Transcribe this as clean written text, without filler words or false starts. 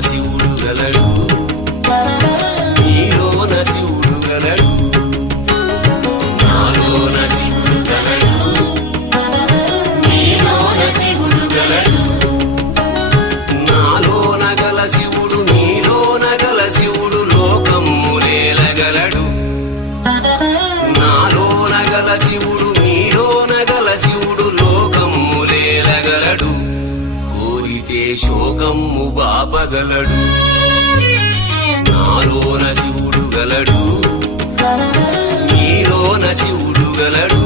శివుడు గలడు నీలోన శివుడు గలడు నాలోన శివుడు గలడు నీలోన శివుడు గలడు నాలోన గల శివుడు నీలోన గల శివుడు లోకములేలగలడు నాలోన గల శివుడు నీలోన గల శివుడు లోకములేలగలడు కోరితే శోకము బాపగలడు నాలోన శివుడు గలడు నీలోన శివుడు గలడు